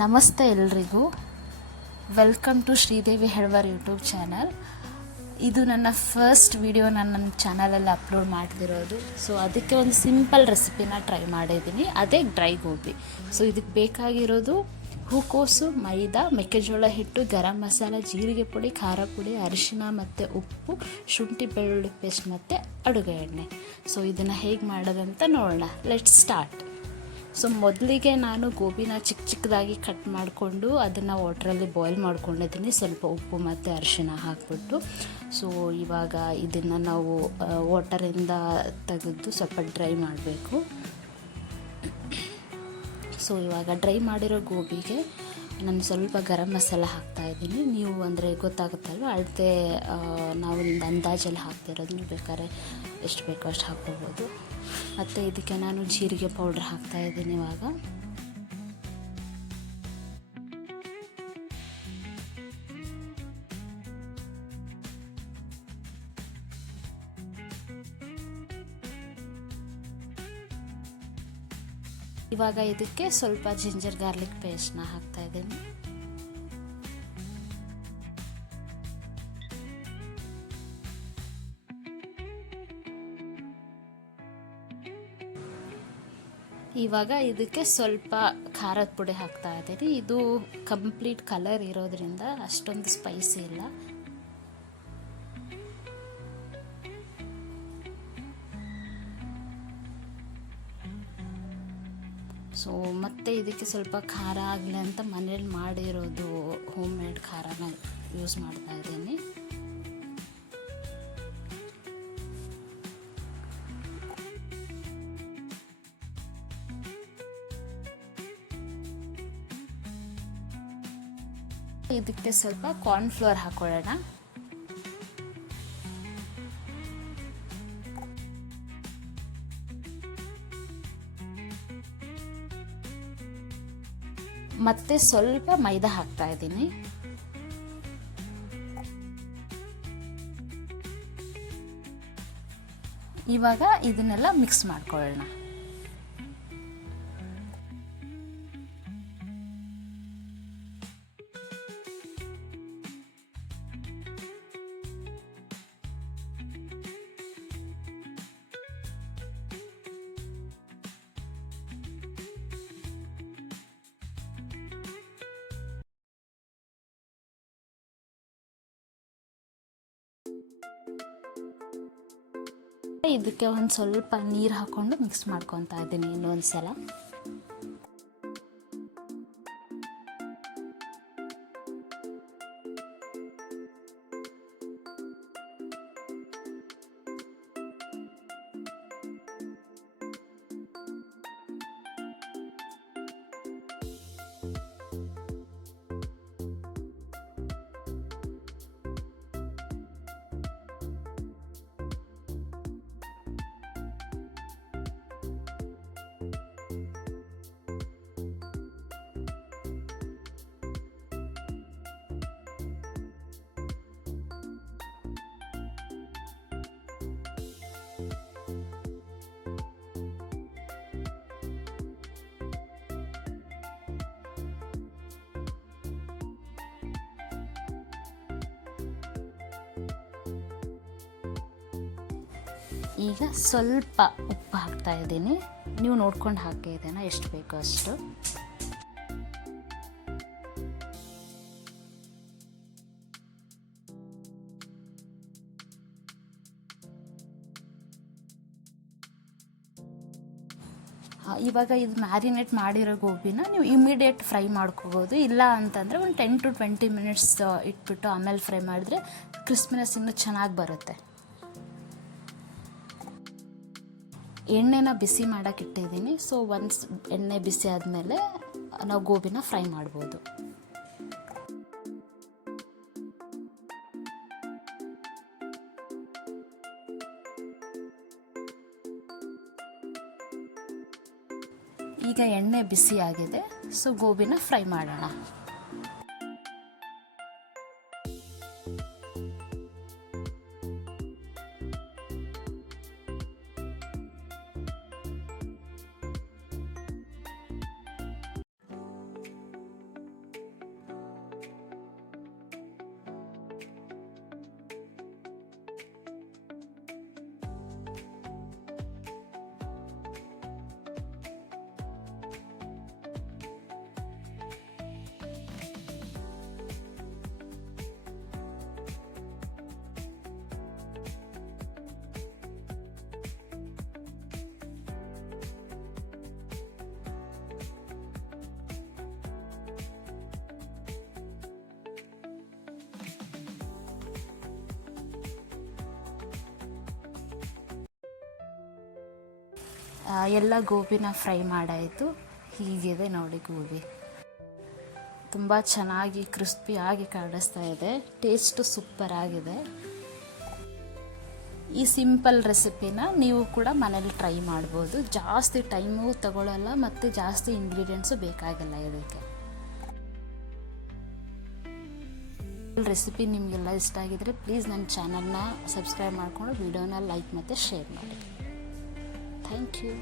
ನಮಸ್ತೆ ಎಲ್ರಿಗೂ. Welcome to Sridevi Helwar YouTube channel. ಇದು ನನ್ನ ಫಸ್ಟ್ ವಿಡಿಯೋ ನಾನು ನನ್ನ ಚಾನಲಲ್ಲಿ ಅಪ್ಲೋಡ್ ಮಾಡ್ತಿರೋದು. ಸೊ ಅದಕ್ಕೆ ಒಂದು ಸಿಂಪಲ್ ರೆಸಿಪಿನ ಟ್ರೈ ಮಾಡಿದ್ದೀನಿ, ಅದೇ ಡ್ರೈ ಗೋಬಿ. ಸೊ ಇದಕ್ಕೆ ಬೇಕಾಗಿರೋದು ಹೂಕೋಸು, ಮೈದಾ, ಮೆಕ್ಕೆಜೋಳ ಹಿಟ್ಟು, ಗರಂ ಮಸಾಲ, ಜೀರಿಗೆ ಪುಡಿ, ಖಾರ ಪುಡಿ, ಅರಿಶಿನ ಮತ್ತು ಉಪ್ಪು, ಶುಂಠಿ ಬೆಳ್ಳುಳ್ಳಿ ಪೇಸ್ಟ್ ಮತ್ತು ಅಡುಗೆ ಎಣ್ಣೆ. ಸೊ ಇದನ್ನು ಹೇಗೆ ಮಾಡೋದಂತ ನೋಡೋಣ. Let's start. ಸೊ ಮೊದಲಿಗೆ ನಾನು ಗೋಬಿನ ಚಿಕ್ಕದಾಗಿ ಕಟ್ ಮಾಡಿಕೊಂಡು ಅದನ್ನು ವಾಟ್ರಲ್ಲಿ ಬಾಯ್ಲ್ ಮಾಡ್ಕೊಂಡಿದ್ದೀನಿ, ಸ್ವಲ್ಪ ಉಪ್ಪು ಮತ್ತು ಅರಿಶಿನ ಹಾಕ್ಬಿಟ್ಟು. ಸೊ ಇವಾಗ ಇದನ್ನು ನಾವು ವಾಟರಿಂದ ತೆಗೆದು ಸ್ವಲ್ಪ ಡ್ರೈ ಮಾಡಬೇಕು. ಸೊ ಇವಾಗ ಡ್ರೈ ಮಾಡಿರೋ ಗೋಬಿಗೆ ನಾನು ಸ್ವಲ್ಪ ಗರಂ ಮಸಾಲ ಹಾಕ್ತಾಯಿದ್ದೀನಿ. ನೀವು ಅಂದರೆ ಗೊತ್ತಾಗುತ್ತಲ್ವ, ಅಳತೆ ನಾವು ಒಂದು ಅಂದಾಜಲ್ಲಿ ಹಾಕ್ತಿರೋದು, ನೀವು ಬೇಕಾದ್ರೆ ಎಷ್ಟು ಬೇಕೋ ಅಷ್ಟು ಹಾಕ್ಕೋಬೋದು. ಮತ್ತು ಇದಕ್ಕೆ ನಾನು ಜೀರಿಗೆ ಪೌಡ್ರ್ ಹಾಕ್ತಾಯಿದ್ದೀನಿ. ಇವಾಗ ಇದಕ್ಕೆ ಸ್ವಲ್ಪ ಜಿಂಜರ್ ಗಾರ್ಲಿಕ್ ಪೇಸ್ಟ್ನ ಹಾಕ್ತಾಯಿದ್ದೀನಿ. ಇವಾಗ ಇದಕ್ಕೆ ಸ್ವಲ್ಪ ಖಾರದ ಪುಡಿ ಹಾಕ್ತಾ ಇದ್ದೀನಿ. ಇದು ಕಂಪ್ಲೀಟ್ ಕಲರ್ ಇರೋದ್ರಿಂದ ಅಷ್ಟೊಂದು ಸ್ಪೈಸಿ ಇಲ್ಲ. ಸೊ ಮತ್ತು ಇದಕ್ಕೆ ಸ್ವಲ್ಪ ಖಾರ ಆಗಲಿ ಅಂತ ಮನೇಲಿ ಮಾಡಿರೋದು ಹೋಮ್ ಮೇಡ್ ಖಾರನ ಯೂಸ್ ಮಾಡ್ತಾ ಇದ್ದೀನಿ. ಇದಕ್ಕೆ ಸ್ವಲ್ಪ ಕಾರ್ನ್ಫ್ಲೋರ್ ಹಾಕೊಳ್ಳೋಣ. ಮತ್ತೆ ಸ್ವಲ್ಪ ಮೈದಾ ಹಾಕ್ತಾ ಇದ್ದೀನಿ. ಇವಾಗ ಇದನ್ನೆಲ್ಲ ಮಿಕ್ಸ್ ಮಾಡ್ಕೊಳ್ಳೋಣ. ಇದಕ್ಕೆ ಒಂದು ಸ್ವಲ್ಪ ನೀರು ಹಾಕ್ಕೊಂಡು ಮಿಕ್ಸ್ ಮಾಡ್ಕೊತಾ ಇದ್ದೀನಿ ಇನ್ನೊಂದು ಸಲ. ಈಗ ಸ್ವಲ್ಪ ಉಪ್ಪು ಹಾಕ್ತಾ ಇದ್ದೀನಿ. ನೀವು ನೋಡ್ಕೊಂಡು ಹಾಕಿ ಇದನ್ನು ಎಷ್ಟು ಬೇಕೋ ಅಷ್ಟು. ಇವಾಗ ಇದು ಮ್ಯಾರಿನೇಟ್ ಮಾಡಿರೋ ಗೋಬಿನ ನೀವು ಇಮಿಡಿಯೇಟ್ ಫ್ರೈ ಮಾಡ್ಕೋಬೋದು. ಇಲ್ಲ ಅಂತಂದರೆ ಒಂದು 10 to 20 ಮಿನಿಟ್ಸ್ ಇಟ್ಬಿಟ್ಟು ಆಮೇಲೆ ಫ್ರೈ ಮಾಡಿದ್ರೆ ಕ್ರಿಸ್ಪಿನೆಸ್ ಇನ್ನೂ ಚೆನ್ನಾಗಿ ಬರುತ್ತೆ. ಎಣ್ಣೆನ ಬಿಸಿ ಮಾಡೋಕೆ ಇಟ್ಟಿದ್ದೀನಿ. ಸೊ ಒನ್ಸ್ ಎಣ್ಣೆ ಬಿಸಿ ಆದಮೇಲೆ ನಾವು ಗೋಬಿನ ಫ್ರೈ ಮಾಡ್ಬೋದು. ಈಗ ಎಣ್ಣೆ ಬಿಸಿ ಆಗಿದೆ. ಸೊ ಗೋಬಿನ ಫ್ರೈ ಮಾಡೋಣ. ಎಲ್ಲ ಗೋಬಿನ ಫ್ರೈ ಮಾಡಾಯಿತು. ಹೀಗಿದೆ ನೋಡಿ ಗೋಬಿ, ತುಂಬ ಚೆನ್ನಾಗಿ ಕ್ರಿಸ್ಪಿಯಾಗಿ ಕಾಣಿಸ್ತಾ ಇದೆ. ಟೇಸ್ಟು ಸೂಪರ್ ಆಗಿದೆ. ಈ ಸಿಂಪಲ್ ರೆಸಿಪಿನ ನೀವು ಕೂಡ ಮನೇಲಿ ಟ್ರೈ ಮಾಡ್ಬೋದು. ಜಾಸ್ತಿ ಟೈಮು ತಗೊಳ್ಳಲ್ಲ ಮತ್ತು ಜಾಸ್ತಿ ಇಂಗ್ರೀಡಿಯೆಂಟ್ಸು ಬೇಕಾಗಿಲ್ಲ ಇದಕ್ಕೆ. ರೆಸಿಪಿ ನಿಮಗೆಲ್ಲ ಇಷ್ಟ ಆಗಿದರೆ ಪ್ಲೀಸ್ ನನ್ನ ಚಾನಲ್ನ ಸಬ್ಸ್ಕ್ರೈಬ್ ಮಾಡಿಕೊಂಡು ವಿಡಿಯೋನ ಲೈಕ್ ಮತ್ತು ಶೇರ್ ಮಾಡಿ. Thank you.